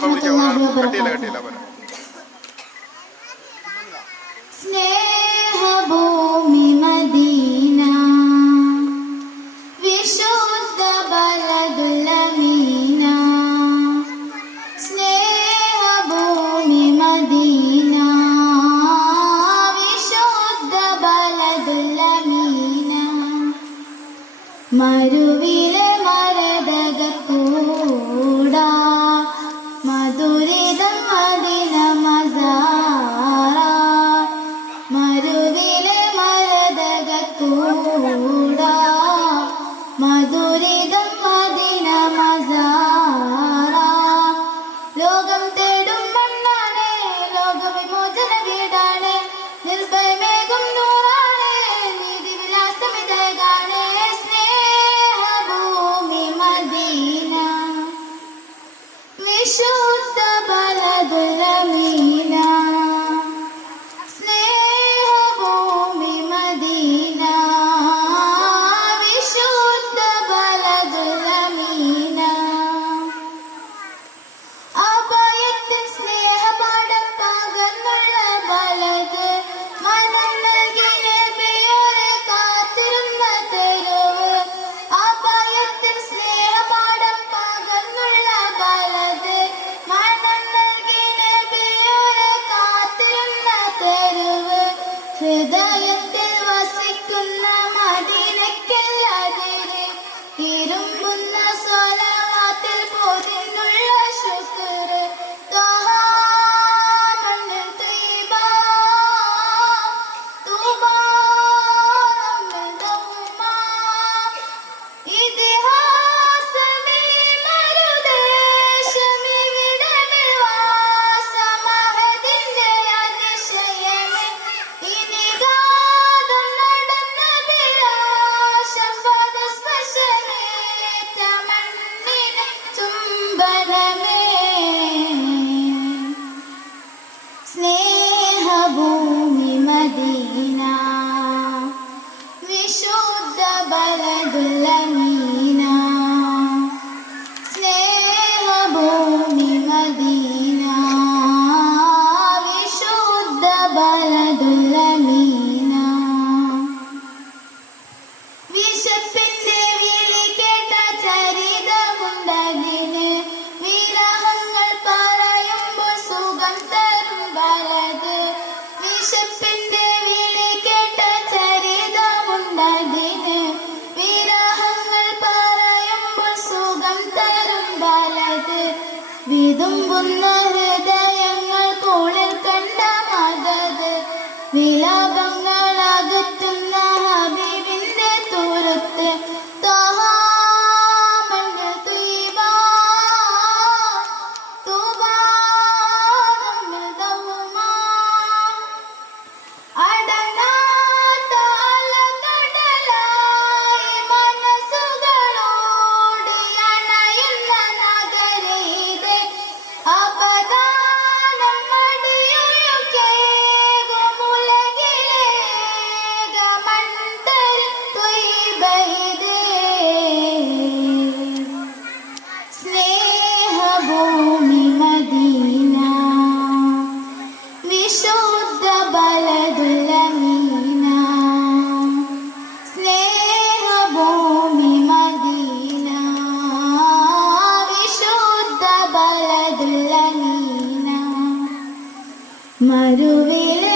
വറഹ്മത്തുള്ളാഹി വബറകാതുഹു. സ്നേഹഭൂമി മദീന, വിശുദ്ധ ബലദുൽ അമീന. സ്നേഹഭൂമി മദീന, വിശുദ്ധ ബലദുൽ അമീന. മരുവിലെ മരതകക്കൂടാ, മധുരിതം മദീന മസാറ. മരുവിലെ മരതകക്കൂടാ, മധുരിതം മദീന മസാറ. ലോകം തേടും മണ്ണാണ്, ലോകവിമോചന വീടാണ്, നിർഭയമേകും നൂറാണ്, നീതിവിലാസമിതകാണ്. സ്നേഹഭൂമി മദീന, വിശുദ്ധ ബലദുൽ അമീന. സ്നേഹഭൂമി മദീന, വിശുദ്ധ ബലദുൽ അമീന. അഭയത്തിൻ സ്നേഹപാഠം പകർന്നുള്ള ബലദ്, മനം നൽകി നബിയോരെ കാത്തിരുന്ന തെരുവ്. അഭയത്തിൻ സ്നേഹപാഠം പകർന്നുള്ള ബലദ്, മനം നൽകി നബിയോരെ കാത്തിരുന്ന തെരുവ്. ഹൃദയത്തിൽ വസിക്കുന്ന മദീനയ്ക്കല്ലതിര്, ഇരുമ്പുന്ന സ്വലവാത്തിൽ പൊതിഞ്ഞുള്ള ശുക്ർ. ത്വഹ മണ്ണിൽ ത്വയ്ബ, തൂബാ നമ്മിൽ ദൗമ. ഇതിഹാസമീ മരുദേശമിവിടമിൽ വാസമഹദിന്റെ അതിശയമേ. ഇതിഗാഥം നടന്ന വിലാസം പദസ്പർശമേറ്റ മണ്ണിന് ചുംബനമേ. സ്നേഹഭൂമി മദീന, വിശുദ്ധ ബലദുൽ അമീന. സ്നേഹഭൂമി മദീന, വിശുദ്ധ ബലദുൽ അമീന. വിശപ്പിന്റെ വിളി കേട്ട ചരിതമുണ്ടതിന്, വിരഹങ്ങൾ പറയുമ്പോൾ സുഖം തരും ബലദ്. വിശപ്പിന്റെ വിളി കേട്ട ചരിതമുണ്ടതിന്, വിരഹങ്ങൾ പറയുമ്പോൾ സുഖം തരും ബലദ്. വിതുമ്പുന്ന ഹൃദയങ്ങൾ കുളിർ കണ്ട മദദ്, വിലാപങ്ങൾ അകറ്റുന്ന ഹബീബിന്റെ തുരുത്ത്. ത്വഹ മണ്ണിൽ ത്വയ്ബ, തൂബാ നമ്മിൽ ദൗമ. അടനാത്ത അലകടലായി മനസ്സുകളോടി അണയുന്ന നഗരീത്, അപദാനം മടിയൊഴുക്കേകുമുലകിലേക മണ്ഡൽ ത്വയ്ബയിത്. സ്നേഹഭൂമി മദീന, വിശുദ്ധ ബലദുൽ അമീന. സ്നേഹഭൂമി മദീന, വിശുദ്ധ ബലദുൽ അമീന. മരുവിലെ